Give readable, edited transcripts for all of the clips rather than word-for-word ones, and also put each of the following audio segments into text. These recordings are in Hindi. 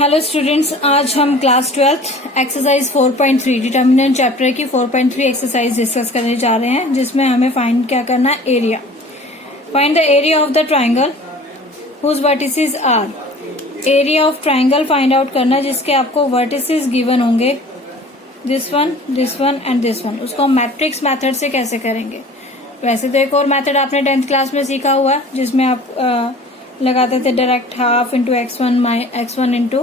हेलो स्टूडेंट्स, आज हम class 12th exercise 4.3 determinant chapter की 4.3 एक्सरसाइज डिस्कस करने जा रहे हैं, जिसमें हमें फाइंड क्या करना है, area. Find the area of the triangle whose vertices are. Area of triangle find out करना जिसके आपको वर्टिसेस गिवन होंगे, this one and this one. उसको हम मैट्रिक्स मेथड से कैसे करेंगे। वैसे तो एक और मेथड आपने 10th क्लास में सीखा हुआ है, जिसमें आप लगाते थे direct half into x1 into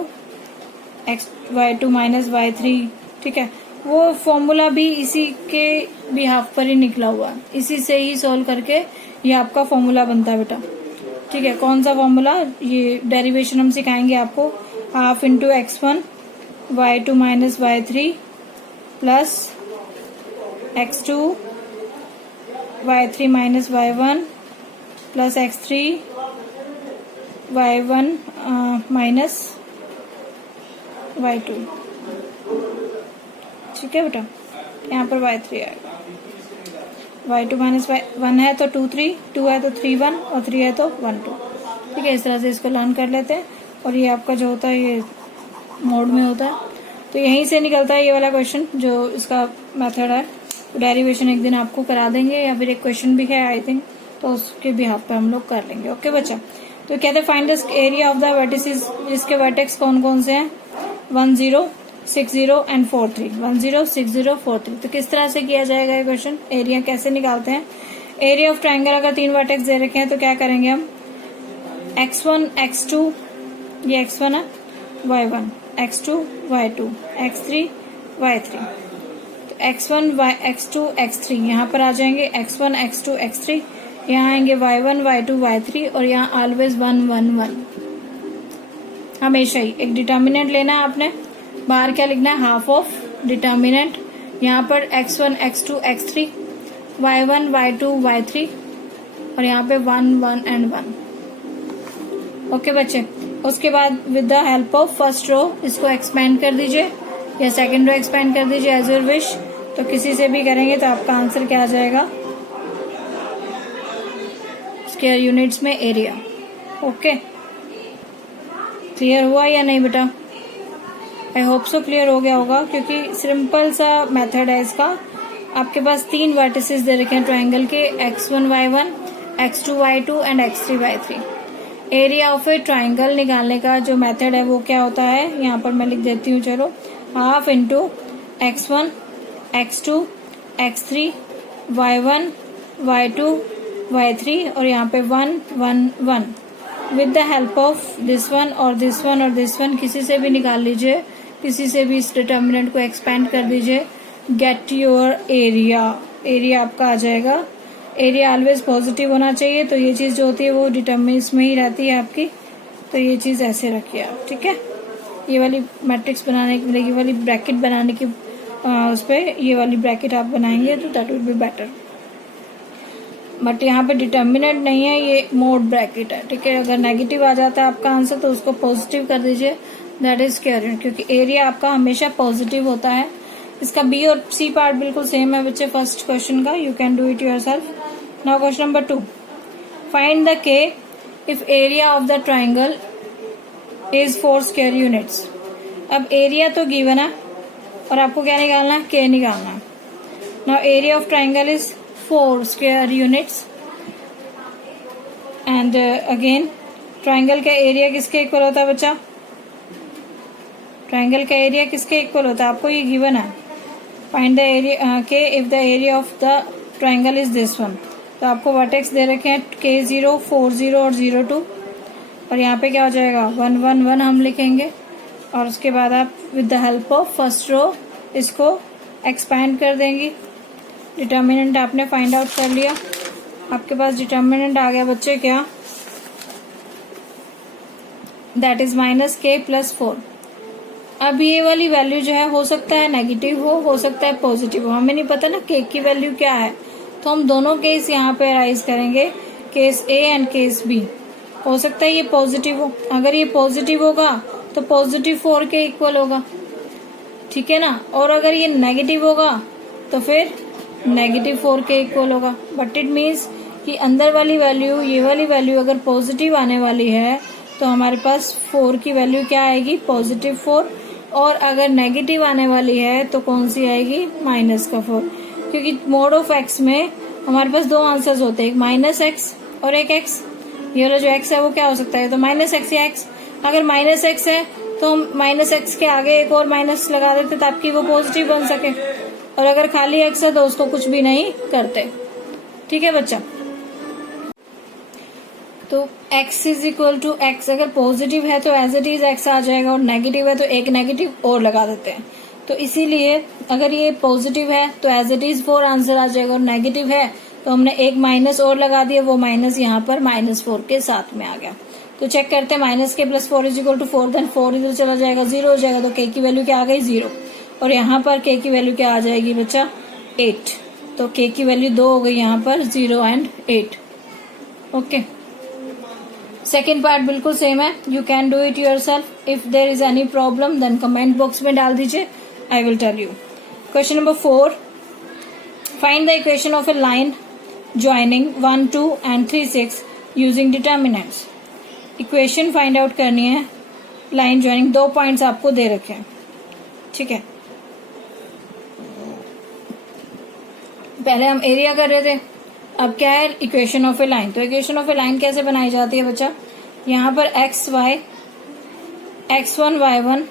y2 minus y3। ठीक है, वो फॉर्मूला भी इसी के भी हाफ पर ही निकला हुआ है, इसी से ही सोल्व करके ये आपका फॉर्मूला बनता है बेटा। ठीक है, कौन सा फॉर्मूला, ये डेरिवेशन हम सिखाएंगे आपको। Half into x1 y2 minus y3 plus x2 y3 minus y1 plus x3 y1 minus y2। ठीक है बेटा, यहाँ पर y3 आएगा, y2 माइनस y1 है तो 2 3, 2 है तो 3 1 और 3 है तो 1 2। ठीक है, इस तरह से इसको लर्न कर लेते हैं। और ये आपका जो होता है ये मोड में होता है, तो यहीं से निकलता है ये वाला क्वेश्चन जो इसका मेथड है। डेरिवेशन एक दिन आपको करा देंगे, या फिर एक क्वेश्चन भी है आई थिंक, तो उसके भी हाफ पे हम लोग कर लेंगे। ओके बच्चा, तो कहते हैं find the area of the vertices, जिसके वर्टेक्स कौन कौन से हैं, 1 0 6 0 एंड 4 3। 1 0 6 0 4 3। तो किस तरह से किया जाएगा ये क्वेश्चन, एरिया कैसे निकालते हैं। एरिया ऑफ ट्राइंगल अगर 3 वर्टेक्स दे रखे हैं तो क्या करेंगे हम, x1 x2, ये x1 है, y1 x2 y2 x3 y3। तो x1 x2 x3 यहाँ पर आ जाएंगे, x1 x2 x3, यहाँ आएंगे y1 y2 y3, और यहाँ ऑलवेज 1 1 1। हमेशा ही एक डिटर्मिनेंट लेना है आपने, बाहर क्या लिखना है, हाफ ऑफ डिटर्मिनेंट। यहाँ पर x1 x2 x3 y1 y2 y3, और यहाँ पे 1 1 एंड 1। ओके बच्चे, उसके बाद with the help of first row इसको एक्सपेंड कर दीजिए, या सेकंड रो एक्सपेंड कर दीजिए एज योर विश। तो किसी से भी करेंगे तो आपका आंसर क्या आ जाएगा, स्क्वायर यूनिट्स में एरिया। ओके, क्लियर हुआ या नहीं बेटा, आई होप सो क्लियर हो गया होगा, क्योंकि सिंपल सा मेथड है इसका। आपके पास 3 वर्टिसेस दे रखे हैं ट्राइंगल के, x1 y1 x2 y2 and x3 y3। Area of A triangle निकालने का जो मेथड है वो क्या होता है, यहाँ पर मैं लिख देती हूँ, चलो, half into x1 x2 x3 y1 y2 y3, और यहाँ पे 1 1 1। With the help of this one और दिस वन और दिस वन, किसी से भी निकाल लीजिए, किसी से भी इस डिटर्मिनेंट को एक्सपेंड कर दीजिए, गेट योर एरिया। एरिया आपका आ जाएगा। एरिया ऑलवेज पॉजिटिव होना चाहिए, तो ये चीज जो होती है वो डिटर्मिनेंट्स में ही रहती है आपकी। तो ये चीज ऐसे रखिए आप, ठीक है। ये वाली मैट्रिक्स बनाने की, ये वाली ब्रैकेट बनाने की उस पर ये वाली ब्रैकेट आप बनाएंगे तो that will be better. But यहाँ पे डिटर्मिनेंट नहीं है, ये मोड ब्रैकेट है, ठीक है। अगर नेगेटिव आ जाता है आपका आंसर तो उसको पॉजिटिव कर दीजिए, दैट इज स्क्वायर यूनिट, क्योंकि एरिया आपका हमेशा पॉजिटिव होता है। इसका बी और सी पार्ट बिल्कुल सेम है बच्चे फर्स्ट क्वेश्चन का, you can do it yourself. Now question number 2, find the K if area of the triangle is 4 square units. अब एरिया तो गिवन है और आपको क्या निकालना है, के निकालना है। Now area of triangle is 4 square units, and again triangle का एरिया किसके इक्वल होता है बच्चा, ट्राइंगल का एरिया किसके इक्वल होता है, आपको ये गिवन है। फाइंड द एरिया के if the area of the triangle is this one. तो आपको वर्टेक्स दे रखे हैं K0 4 0 और 0 2, और यहाँ पे क्या हो जाएगा 1 1 1 हम लिखेंगे, और उसके बाद आप with the help of first row इसको एक्सपैंड कर देंगी। डिटर्मिनेंट आपने फाइंड आउट कर लिया, आपके पास डिटर्मिनेंट आ गया बच्चे क्या, दैट इज -k + 4। अब ये वाली वैल्यू जो है हो सकता है नेगेटिव हो सकता है पॉजिटिव हो, हमें नहीं पता ना k की वैल्यू क्या है, तो हम दोनों केस यहाँ पे राइज करेंगे, case A and case B। हो सकता है ये पॉजिटिव हो, अगर ये पॉजिटिव होगा तो पॉजिटिव 4 के इक्वल होगा, ठीक है ना। और अगर ये नेगेटिव होगा तो फिर -4 के इक्वल होगा। बट इट मीन्स कि अंदर वाली वैल्यू, ये वाली वैल्यू अगर पॉजिटिव आने वाली है तो हमारे पास 4 की वैल्यू क्या आएगी, +4। और अगर नेगेटिव आने वाली है तो कौन सी आएगी, -4, क्योंकि मोड ऑफ x में हमारे पास 2 आंसर्स होते हैं, एक -x और एक x। ये वाला जो x है वो क्या हो सकता है, तो -x या x। अगर -x है तो हम -x के आगे एक और माइनस लगा देते ताकि वो पॉजिटिव बन सके, और अगर खाली x है तो उसको कुछ भी नहीं करते। ठीक है बच्चा। तो x = x, अगर पॉजिटिव है तो एज इट इज x आ जाएगा, और नेगेटिव है तो एक नेगेटिव और लगा देते हैं। तो इसीलिए अगर ये पॉजिटिव है तो एज इट इज 4 आंसर आ जाएगा, और नेगेटिव है तो हमने एक माइनस और लगा दिया, वो माइनस यहाँ पर -4 के साथ में आ गया। तो चेक करते हैं, माइनस के +4 = 4, देन 4 इधर चला जाएगा, 0 हो जाएगा, तो k की वैल्यू क्या आ गई, 0। और यहाँ पर k की वैल्यू क्या आ जाएगी बच्चा, 8। तो k की वैल्यू 2 हो गई यहाँ पर, 0 और 8। ओके, सेकेंड पार्ट बिल्कुल सेम है। You can do it yourself. If there is any problem then comment box में डाल दीजिए, I will tell you. Question number 4, find the equation of a line joining 1, 2 and 3, 6 using determinants. Equation find out करनी है, लाइन ज्वाइनिंग 2 पॉइंट्स आपको दे रखे हैं। ठीक है, पहले हम एरिया कर रहे थे, अब क्या है, इक्वेशन ऑफ ए लाइन। तो इक्वेशन ऑफ ए लाइन कैसे बनाई जाती है बच्चा, यहाँ पर x y, x1 y1,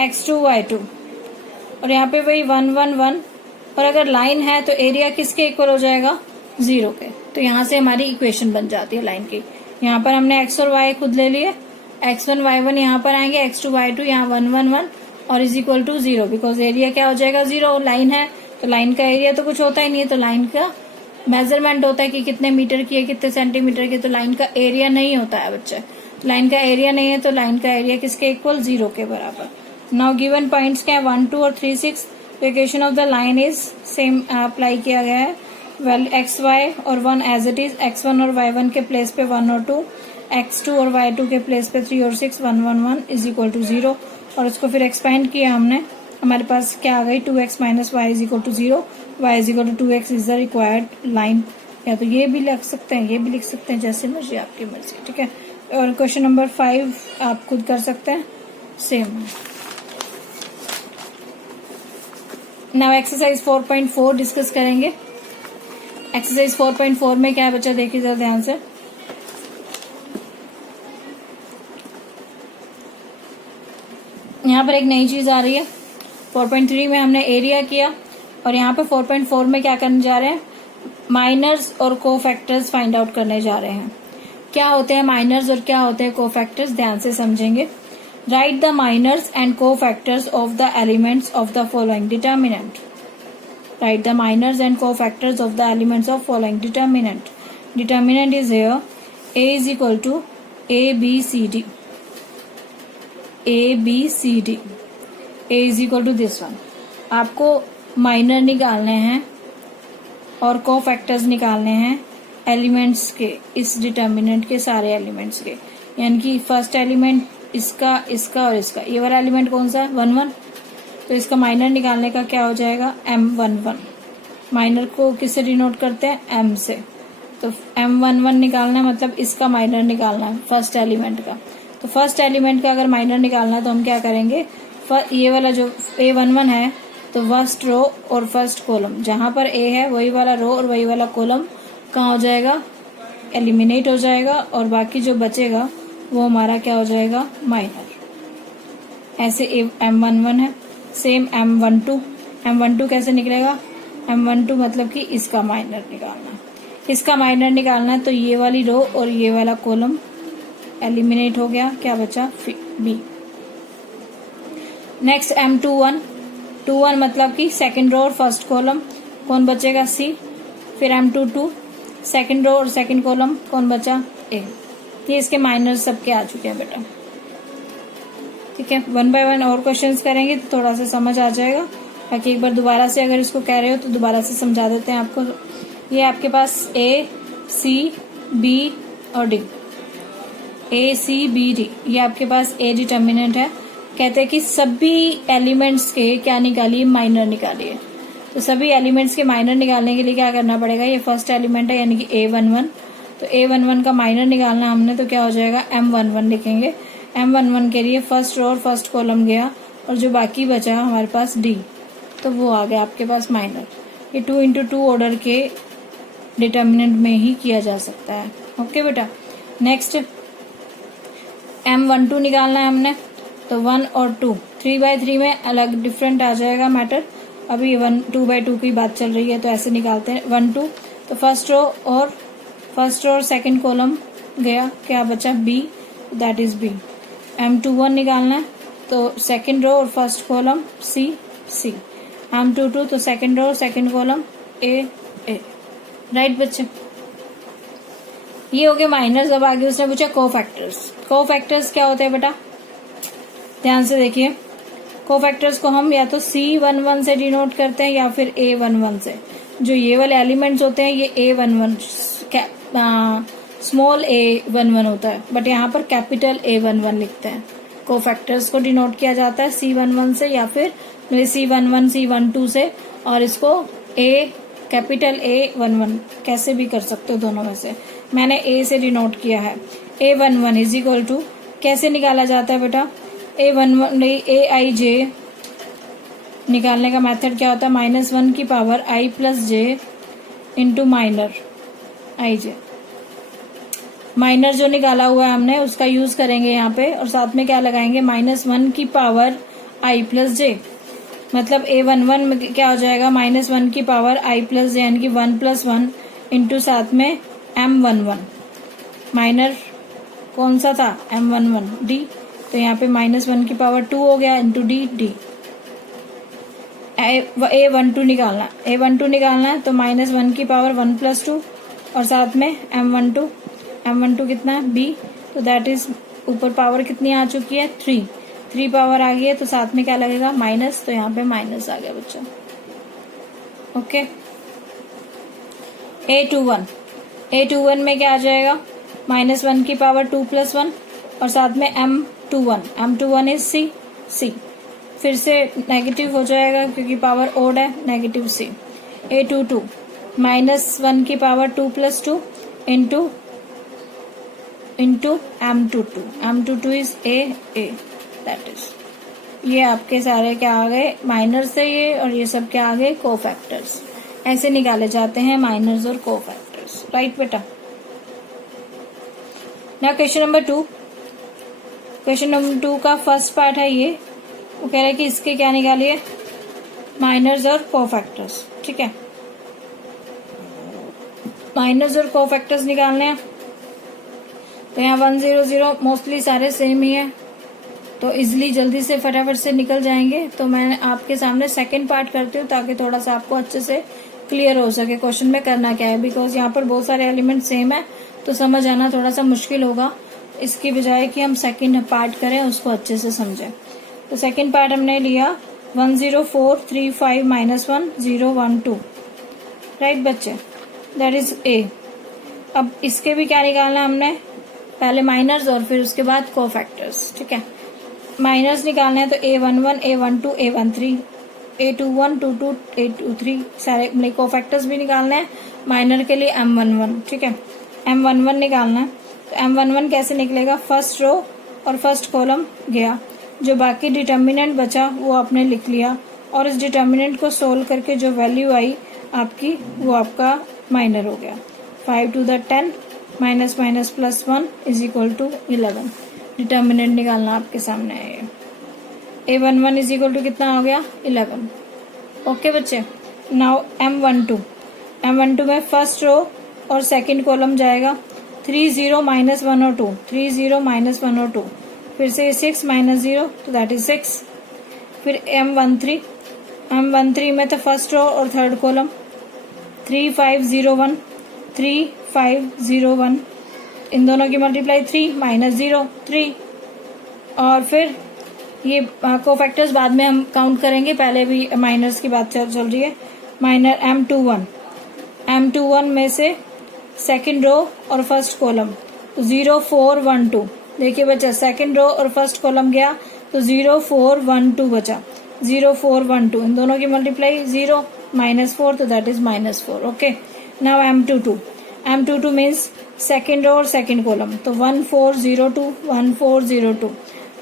x2 y2, और यहाँ पे वही 1 1 1, और अगर लाइन है तो एरिया किसके इक्वल हो जाएगा, 0 के। तो यहाँ से हमारी इक्वेशन बन जाती है लाइन की। यहाँ पर हमने x और y खुद ले लिए, x1 y1 यहाँ पर आएंगे, x2 y2 यहाँ 1 1 1 और =0, बिकॉज एरिया क्या हो जाएगा, 0। लाइन है तो लाइन का एरिया तो कुछ होता ही नहीं है, तो लाइन का मेजरमेंट होता है कि कितने मीटर की है, कितने सेंटीमीटर की, तो लाइन का एरिया नहीं होता है बच्चे। लाइन का एरिया नहीं है तो लाइन का एरिया किसके इक्वल, 0 के बराबर। नाउ गिवन पॉइंट्स क्या है, 1, 2 और 3, 6। Equation of the line is same apply किया गया है, वेल x y और 1 एज इट इज, x1 और y1 के प्लेस पे 1 और 2, x2 और y2 के प्लेस पे 3 और 6, 1 1 1 =0। और उसको फिर एक्सपेंड किया हमने, हमारे पास क्या आ गई, 2x - y = 0, y = 2x is the required line. या तो ये भी लिख सकते हैं, ये भी लिख सकते हैं, जैसे मर्जी, आपकी मर्जी। ठीक है, और क्वेश्चन नंबर 5 आप खुद कर सकते हैं, सेम। नाउ एक्सरसाइज 4.4 डिस्कस करेंगे। एक्सरसाइज 4.4 में क्या है बच्चा, देखिए जरा ध्यान से। यहाँ पर एक नई चीज आ रही है, 4.3 में हमने एरिया किया, और यहाँ पे 4.4 में क्या करने जा रहे हैं, माइनर्स और कोफैक्टर्स फाइंड आउट करने जा रहे हैं। क्या होते हैं माइनर्स और क्या होते हैं कोफैक्टर्स, ध्यान से समझेंगे। Write the minors and cofactors of the elements of the following determinant. Write the minors and cofactors of the elements of following determinant. Determinant is here a = ABCD, ABCD, a = this one. आपको माइनर निकालने हैं और कोफैक्टर्स निकालने हैं एलिमेंट्स के, इस डिटर्मिनेंट के सारे एलिमेंट्स के, यानी कि फर्स्ट एलिमेंट इसका, इसका और इसका। ये वाला एलिमेंट कौन सा है, 1 1, तो इसका माइनर निकालने का क्या हो जाएगा, M11। माइनर को किससे डिनोट करते हैं, M से। तो M11 निकालना है, मतलब इसका माइनर निकालना है फर्स्ट एलिमेंट का। तो फर्स्ट एलिमेंट का अगर माइनर निकालना है तो हम क्या करेंगे, ये वाला जो A11 है तो फर्स्ट रो और फर्स्ट कॉलम, जहां पर A है वही वाला रो और वही वाला कॉलम कहाँ हो जाएगा, एलिमिनेट हो जाएगा, और बाकी जो बचेगा वो हमारा क्या हो जाएगा, माइनर। ऐसे M11 है, सेम M12 कैसे निकलेगा, M12 मतलब कि इसका माइनर निकालना, इसका माइनर निकालना है, तो ये वाली रो और ये वाला कॉलम एलिमिनेट हो गया, क्या बचा, B। नेक्स्ट M21 मतलब कि सेकंड रो और फर्स्ट कॉलम, कौन बचेगा, C। फिर M22 सेकंड रो और सेकंड कॉलम, कौन बचा, A। ये इसके माइनर सबके आ चुके हैं बेटा। ठीक है, 1 बाय 1 और क्वेश्चंस करेंगे तो थोड़ा सा समझ आ जाएगा। बाकी एक बार दोबारा से अगर इसको कह रहे हो तो दोबारा से समझा देते हैं आपको। ये आपके पास A, C, B और D, A, C, B, D, ये आपके पास A डिटर्मिनेंट है। कहते हैं कि सभी एलिमेंट्स के क्या निकालिए, माइनर निकालिए। तो सभी एलिमेंट्स के माइनर निकालने के लिए क्या करना पड़ेगा, ये फर्स्ट एलिमेंट है यानी कि A11, तो A11 का माइनर निकालना है हमने, तो क्या हो जाएगा M11 लिखेंगे। M11 के लिए फर्स्ट रो और फर्स्ट कॉलम गया और जो बाकी बचा हमारे पास D, तो वो आ गया आपके पास माइनर। ये 2 into 2 ऑर्डर के डिटर्मिनेंट में ही किया जा सकता है। ओके बेटा, नेक्स्ट M12 निकालना है हमने, तो 1 और 2 3/3 में अलग डिफरेंट आ जाएगा मैटर। अभी 2/2 की बात चल रही है तो ऐसे निकालते हैं 1 2, तो फर्स्ट रो और सेकंड कॉलम गया, क्या बचा B, that is B। M21 निकालना है, तो सेकंड रो और first column C C। M22 तो सेकंड रो और second column A A। Right बच्चे, ये हो गए माइनर्स। अब आगे उसने पूछा कोफैक्टर्स। कोफैक्टर्स क्या होते हैं बेटा, ध्यान से देखिए। कोफैक्टर्स को हम या तो C11 से डिनोट करते हैं या फिर A11 से। जो ये वाले एलिमेंट्स होते हैं ये A11 स्मॉल a11 होता है, बट यहाँ पर कैपिटल A11 लिखते हैं। कोफैक्टर्स को डिनोट किया जाता है C11 से या फिर C11 C12 से, और इसको कैपिटल A11 कैसे भी कर सकते हो दोनों में से। मैंने A से डिनोट किया है। A11 इज इक्वल टू कैसे निकाला जाता है बेटा, AIJ निकालने का मेथड क्या होता है, -1 की power I plus J into minor IJ। Minor जो निकाला हुआ है हमने उसका यूज करेंगे यहाँ पे, और साथ में क्या लगाएंगे, -1 की पावर I प्लस J। मतलब A11 में क्या हो जाएगा, -1 की पावर I प्लस J, यानी कि 1 + 1 इंटू साथ में M11। माइनर कौन सा था, M11 D, तो यहाँ पे -1 की पावर 2 हो गया इंटू D। A12 निकालना है, तो -1 की पावर 1 + 2 और साथ में M12 कितना है B, तो दैट इज ऊपर पावर कितनी आ चुकी है 3 पावर आ गई है, तो साथ में क्या लगेगा माइनस, तो यहाँ पे माइनस आ गया बच्चा। ओके, A21 में क्या आ जाएगा, -1 की पावर 2 + 1 और साथ में M21 इज C। फिर से नेगेटिव हो जाएगा क्योंकि पावर ओड है, नेगेटिव C। A22 -1 की power 2 + 2 into M22 is A that is. ये आपके सारे क्या आ गए माइनर्स है ये, और ये सब क्या आ गए कोफैक्टर्स। ऐसे निकाले जाते हैं माइनर्स और कोफैक्टर्स। राइट बेटा, ना क्वेश्चन नंबर 2 का फर्स्ट पार्ट है ये। वो कह रहा है कि इसके क्या निकालिए, माइनर्स और कोफैक्टर्स। ठीक है, माइनर्स और कोफैक्टर्स निकालने हैं, तो यहाँ 1 0 0 मोस्टली सारे सेम ही है, तो इजिली जल्दी से फटाफट से निकल जाएंगे। तो मैं आपके सामने सेकंड पार्ट करती हूँ ताकि थोड़ा सा आपको अच्छे से क्लियर हो सके क्वेश्चन में करना क्या है, बिकॉज यहाँ पर बहुत सारे एलिमेंट सेम है तो समझ आना थोड़ा सा मुश्किल होगा, इसकी बजाय कि हम सेकंड पार्ट करें उसको अच्छे से समझें। तो सेकंड पार्ट हमने लिया 1 0 4 3 5 -1 0 1 2। राइट बच्चे, दैट इज A। अब इसके भी क्या निकालना हमने, पहले माइनर्स और फिर उसके बाद कोफैक्टर्स। ठीक है, माइनर्स निकालने हैं तो A11 A12 A13 A21 22 A23 सारे कोफैक्टर्स भी निकालने हैं। माइनर के लिए M11। ठीक है, M11 निकालना है, तो M11 कैसे निकलेगा, फर्स्ट रो और फर्स्ट कॉलम गया, जो बाकी डिटर्मिनेंट बचा वो आपने लिख लिया, और इस डिटर्मिनेंट को सोल्व करके जो वैल्यू आई आपकी वो आपका माइनर हो गया। 5 to the 10 -, +1 is equal to 11। Determinant निकालना आपके सामने है। A11 इज इक्वल टू कितना हो गया 11। ओके बच्चे, नाउ M12 में फर्स्ट रो और सेकंड कॉलम जाएगा, 3 0 -1 और 2 3 0 -1 और 2, फिर से 6 -0 तो दैट इज 6। फिर M13 में तो फर्स्ट रो और थर्ड कॉलम 3 5 0 1 3 5 0 1, इन दोनों की मल्टीप्लाई 3 -0 3, और फिर ये कोफैक्टर्स बाद में हम काउंट करेंगे, पहले भी माइनर्स की बात चल रही है। माइनर M21 में से सेकंड रो और फर्स्ट कॉलम 0 4 1 2। देखिए बच्चा, सेकंड रो और फर्स्ट कॉलम गया तो 0 4 1 2 बचा, 0 4 1 2, इन दोनों की मल्टीप्लाई 0 -4 तो that is -4। Okay, now M22 means second row और सेकेंड कॉलम, तो 1 4 0 2 1 4 0 2,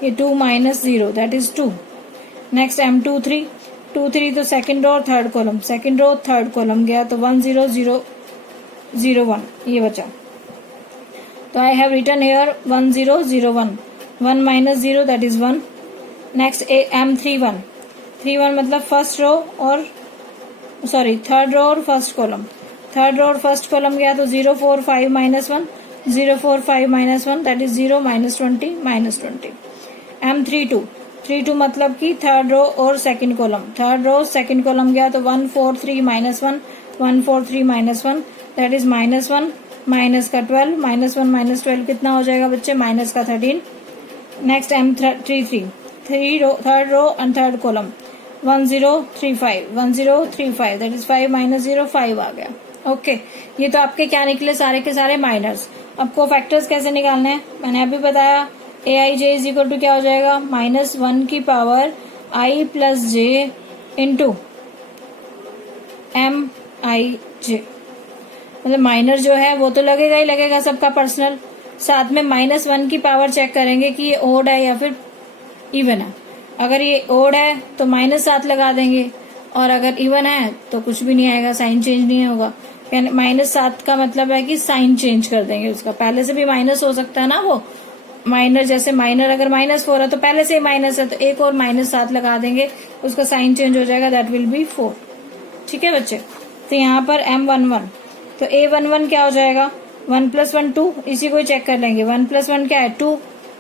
ये 2 minus 0 that is 2। Next M2 3 2 3 तो सेकेंड रो और third column, second row third column गया तो 1 0 0 0 1 ये बचा। तो I have written here 1 0 0 1, 1 minus 0 that is 1। Next M3 1 3 1 मतलब फर्स्ट रो और सॉरी थर्ड रो और फर्स्ट कॉलम, थर्ड रो और फर्स्ट कॉलम गया तो 0 4 5 minus 1 0 4 5 minus 1 that is 0 minus 20 minus 20। M3 2 3 2 मतलब कि थर्ड रो और second column, third row second column गया तो 1 4 3 minus 1 1 4 3 minus 1 that is minus 1 minus का 12 माइनस 1 माइनस 12 कितना हो जाएगा बच्चे, माइनस का 13। Next M3 3 row third row and third column 1 0 3 5 1 0 3 5 that is 5 minus 0 5 आ गया। ओके ये तो आपके क्या निकले, सारे के सारे माइनर्स। अब कोफैक्टर्स कैसे निकालने हैं मैंने अभी बताया। AIJ इज इक्वल टू क्या हो जाएगा, -1 की power I plus J into MIJ, मतलब माइनर जो है वो तो लगेगा ही लगेगा सबका पर्सनल, साथ में -1 की पावर चेक करेंगे कि ये ओड है या फिर इवन है। अगर ये ओड है तो -7 लगा देंगे और अगर इवन है तो कुछ भी नहीं आएगा, साइन चेंज नहीं होगा। यानी -7 का मतलब है कि साइन चेंज कर देंगे उसका, पहले से भी माइनस हो सकता है ना वो माइनर, जैसे माइनर अगर -4 है तो पहले से ही माइनस है तो एक और -7 लगा देंगे, उसका साइन चेंज हो जाएगा, दैट विल बी 4। ठीक है बच्चे, तो यहाँ पर M11 तो A11 क्या हो जाएगा 1 + 1 2, इसी को चेक कर लेंगे 1 + 1 क्या है 2,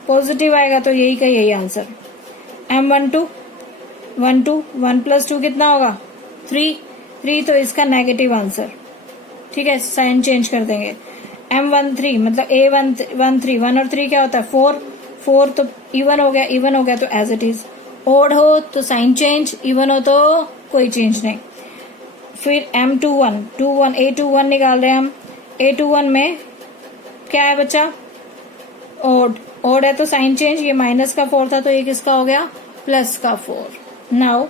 पॉजिटिव आएगा तो यही का यही आंसर। M12 1 2 1 + 2 कितना होगा 3 3, तो इसका नेगेटिव आंसर। ठीक है, साइन चेंज कर देंगे। M13 मतलब A13 1 और 3 क्या होता है 4 4, तो इवन हो गया, इवन हो गया तो एज इट इज, ओड हो तो साइन चेंज, इवन हो तो कोई चेंज नहीं। फिर M21 21 A21 निकाल रहे हैं हम, A21 में क्या है बच्चा ओड, ओड है तो साइन चेंज, ये माइनस का 4 था तो ये किसका हो गया प्लस का 4। नाउ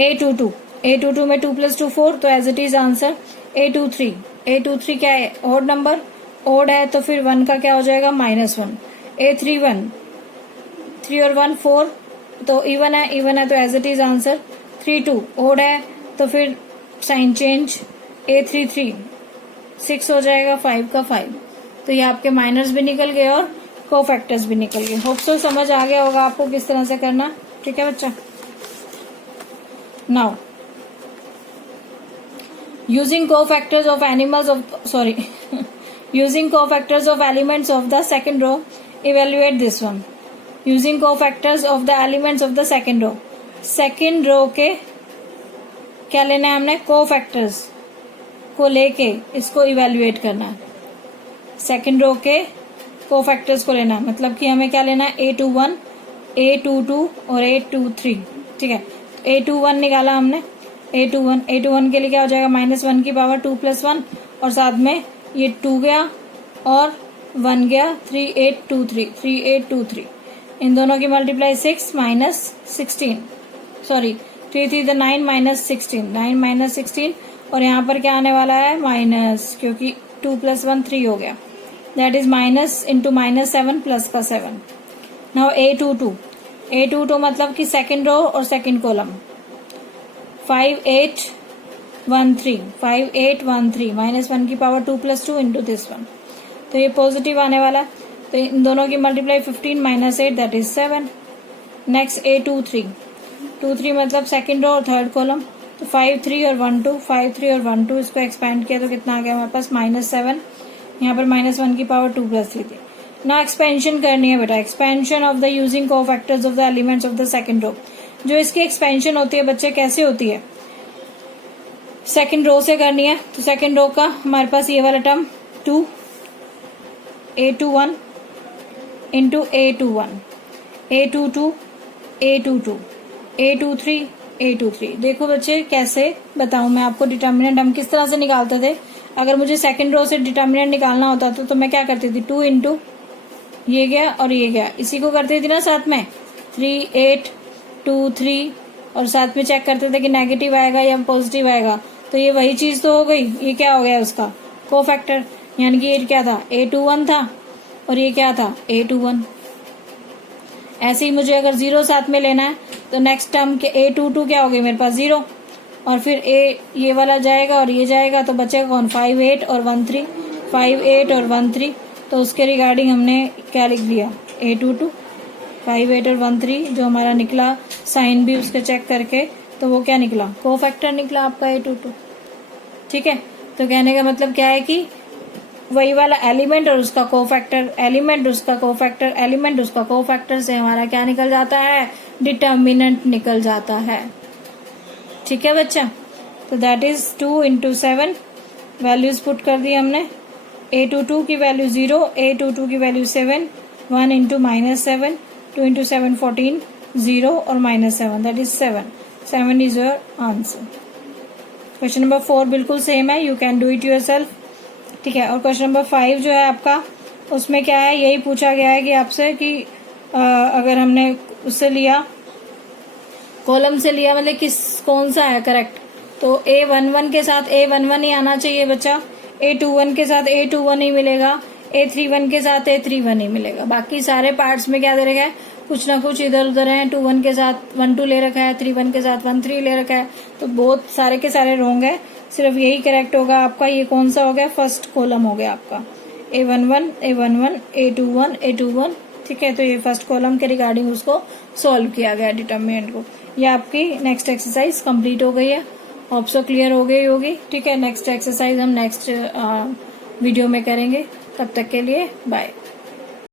A22 में 2 + 2 4, तो as it is answer. A23 क्या है ओड नंबर, ओड है तो फिर 1 का क्या हो जाएगा -1। A31 3 और 1 4, तो इवन है तो as it is answer. 32 odd है तो फिर साइन चेंज। A33 6 हो जाएगा 5 का 5, तो ये आपके माइनर्स भी निकल गए और कोफैक्टर्स भी निकल गए। होप सो समझ आ गया होगा आपको किस तरह से करना। ठीक है बच्चा, now using cofactors of using cofactors of elements of the second row, evaluate this one। using cofactors of the elements of the second row, second row के क्या लेना है हमने, कोफैक्टर्स को लेके इसको इवेल्युएट करना है। सेकेंड रो के कोफैक्टर्स को लेना है, मतलब कि हमें क्या लेना है A21 A22 और A23। ठीक है, A21 निकाला हमने, A21 के लिए क्या हो जाएगा -1 की पावर 2 + 1 और साथ में ये 2 गया और 1 गया 3823 इन दोनों की मल्टीप्लाई 6 -16 सॉरी 3 3 9 -16 और यहाँ पर क्या आने वाला है माइनस, क्योंकि 2 + 1 3 हो गया, that is minus into -7 plus का 7। नाउ A22 मतलब कि सेकेंड रो और सेकेंड कॉलम 5 8 1 3 -1 की पावर 2 + 2 इंटू दिस वन, तो ये पॉजिटिव आने वाला, तो इन दोनों की multiply 15 - 8 that is 7। Next A23 मतलब सेकेंड रो और थर्ड कॉलम, तो 5 3 और 1 2 5 3 और 1 2 इसको एक्सपेंड किया तो कितना आ गया हमारे पास -7, यहाँ पर -1 की पावर 2 + 3 थी। ना एक्सपेंशन करनी है बेटा, expansion of the using cofactors of the elements of the second row. जो इसकी एक्सपेंशन होती है बच्चे कैसे होती है, सेकेंड रो से करनी है, तो सेकेंड रो का हमारे पास ये वाला term 2 A21 into A21 A22 A23 देखो बच्चे कैसे बताऊं मैं आपको, डिटर्मिनेंट हम किस तरह से निकालते थे। अगर मुझे सेकेंड रो से डिटर्मिनेंट निकालना होता तो मैं क्या करती थी 2 इंटू ये गया और ये गया, इसी को करती थी ना साथ में 3 8 2 3 और साथ में चेक करते थे कि नेगेटिव आएगा या पॉजिटिव आएगा, तो ये वही चीज तो हो गई, ये क्या हो गया उसका कोफैक्टर। यानी कि ये क्या था, A21 था और ये क्या था, A21। ऐसे ही मुझे अगर 0 साथ में लेना है तो नेक्स्ट टर्म के A22 क्या हो गई मेरे पास 0, और फिर ये वाला जाएगा और ये जाएगा, तो बचेगा कौन, 5 8 और 1 3, 5 8 और 1 3। तो उसके रिगार्डिंग हमने क्या लिख दिया, A22, 5 8 और 1 3 जो हमारा निकला, साइन भी उसके चेक करके, तो वो क्या निकला, कोफैक्टर निकला आपका A22। ठीक है, तो कहने का मतलब क्या है कि वही वाला एलिमेंट और उसका कोफैक्टर, एलिमेंट उसका कोफैक्टर, एलिमेंट उसका कोफैक्टर से हमारा क्या निकल जाता है, डिटर्मिनेंट निकल जाता है। ठीक है बच्चा, तो दैट इज 2 × 7 वैल्यूज पुट कर दी हमने। A22 की वैल्यू 0, A22 की वैल्यू 7, 1 × -7, 2 × 7 14, 0 और -7, that is 7 is your answer. Question number 4 बिल्कुल सेम है, you can do it yourself. ठीक है, और क्वेश्चन नंबर 5 जो है आपका, उसमें क्या है, यही पूछा गया है कि आपसे कि अगर हमने उससे लिया, कॉलम से लिया, मतलब कौन सा है करेक्ट, तो A11 के साथ A11 ही आना चाहिए बच्चा, A21 के साथ A21 ही मिलेगा, A31 के साथ A31 ही मिलेगा। बाकी सारे पार्ट्स में क्या दे रखा है, कुछ ना कुछ इधर उधर है, 21 के साथ 1 2 ले रखा है, 31 के साथ 1 3 ले रखा है, तो बहुत सारे के सारे रॉन्ग है। सिर्फ यही करेक्ट होगा आपका, ये कौन सा हो गया, फर्स्ट कॉलम हो गया आपका, A11 A11 A21 A21। ठीक है, तो ये फर्स्ट कॉलम के रिगार्डिंग उसको सॉल्व किया गया डिटर्मिनेंट को। ये आपकी नेक्स्ट एक्सरसाइज कंप्लीट हो गई है, होप सो क्लियर हो गई होगी। ठीक है, नेक्स्ट एक्सरसाइज हम नेक्स्ट वीडियो में करेंगे, तब तक के लिए बाय।